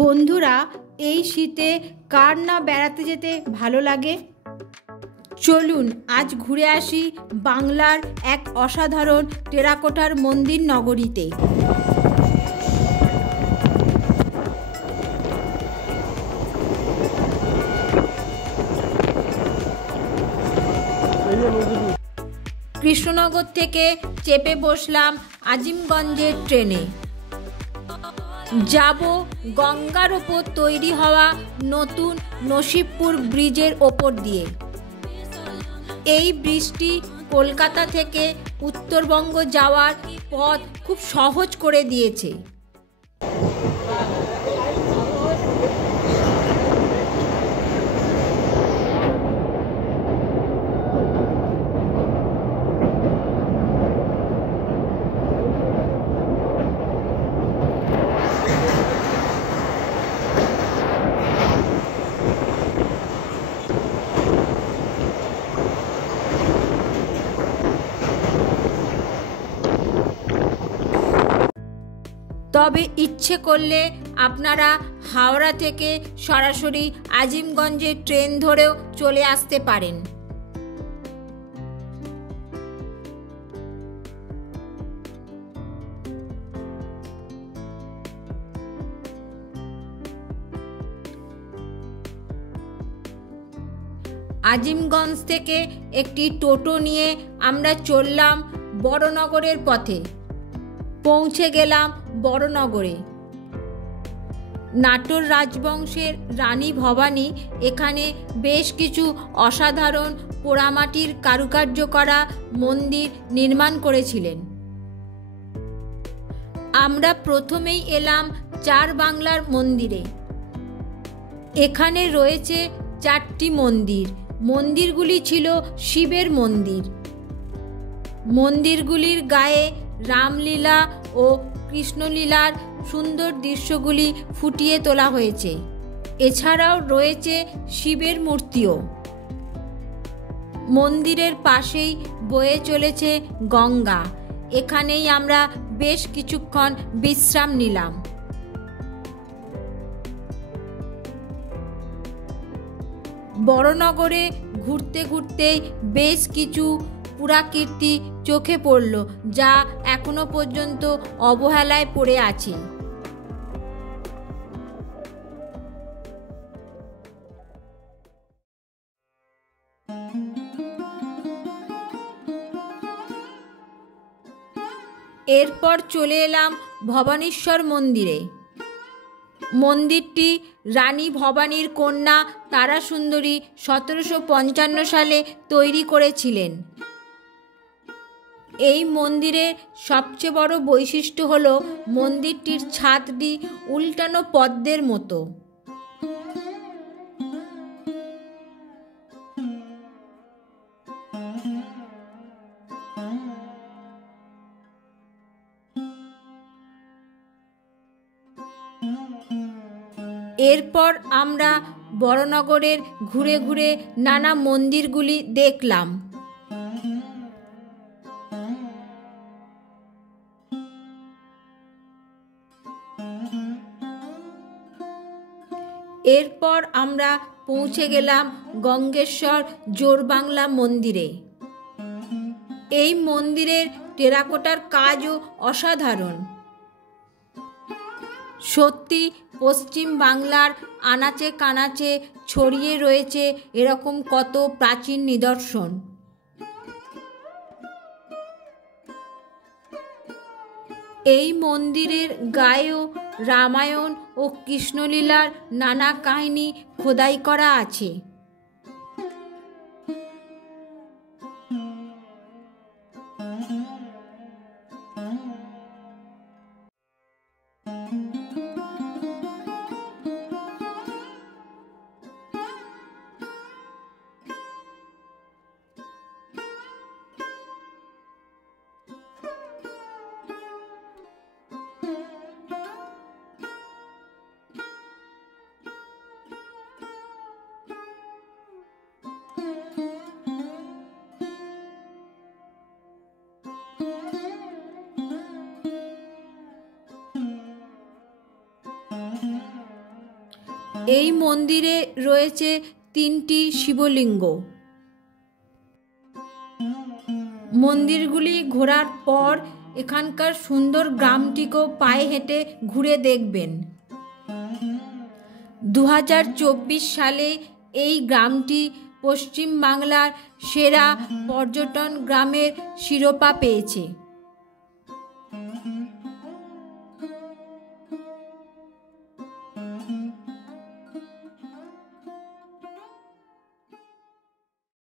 বন্ধুরা, এই শীতে কার না বেড়াতে যেতে ভালো লাগে? চলুন আজ ঘুরে আসি বাংলার এক অসাধারণ টেরাকোটার মন্দির নগরীতে। কৃষ্ণনগর থেকে চেপে বসলাম আজিমগঞ্জের ট্রেনে। যাব গঙ্গার ওপর তৈরি হওয়া নতুন নসিবপুর ব্রিজের ওপর দিয়ে। এই ব্রিজটি কলকাতা থেকে উত্তরবঙ্গ যাওয়ার পথ খুব সহজ করে দিয়েছে। তবে ইচ্ছে করলে আপনারা হাওড়া থেকে সরাসরি আজিমগঞ্জের ট্রেন ধরেও চলে আসতে পারেন। আজিমগঞ্জ থেকে একটি টোটো নিয়ে আমরা চললাম বড়নগরের পথে। পৌঁছে গেলাম বড়নগরে। নাটোর রাজবংশের রানী ভবানী এখানে বেশ কিছু অসাধারণ পোড়ামাটির কারুকার্য করা মন্দির নির্মাণ করেছিলেন। আমরা প্রথমেই এলাম চার বাংলার মন্দিরে। এখানে রয়েছে 4টি মন্দির। মন্দিরগুলি ছিল শিবের মন্দির। মন্দিরগুলির গায়ে রামলীলা ও কৃষ্ণলীলার সুন্দর দৃশ্যগুলি ফুটিয়ে তোলা হয়েছে। এছাড়াও রয়েছে শিবের মূর্তিও। মন্দিরের পাশেই বয়ে চলেছে গঙ্গা। এখানেই আমরা বেশ কিছুক্ষণ বিশ্রাম নিলাম। বড়নগরে ঘুরতে ঘুরতে বেশ কিছু পুরাকীর্তি চোখে পড়ল, যা এখনো পর্যন্ত অবহেলায় পড়ে আছে। এরপর চলে এলাম ভবানীশ্বর মন্দিরে। মন্দিরটি রানী ভবানীর কন্যা তারাসুন্দরী 1755 সালে তৈরি করেছিলেন। এই মন্দিরের সবচেয়ে বড় বৈশিষ্ট্য হল মন্দিরটির ছাদটি উল্টানো পদ্মের মতো। এরপর আমরা বড়নগরের ঘুরে ঘুরে নানা মন্দিরগুলি দেখলাম। এরপর আমরা পৌঁছে গেলাম গঙ্গেশ্বর জোড়বাংলা মন্দিরে। এই মন্দিরের টেরাকোটার কাজও অসাধারণ। সত্যি পশ্চিম বাংলার আনাচে কানাচে ছড়িয়ে রয়েছে এরকম কত প্রাচীন নিদর্শন। এই মন্দিরের গায়েও রামায়ণ ও কৃষ্ণলীলার নানা কাহিনী খোদাই করা আছে। এই মন্দিরে রয়েছে 3টি শিবলিঙ্গ। মন্দিরগুলি ঘোরার পর এখানকার সুন্দর গ্রামটিকেও পায়ে হেঁটে ঘুরে দেখবেন। 2024 সালে এই গ্রামটি পশ্চিম বাংলার সেরা পর্যটন গ্রামের শিরোপা পেয়েছে।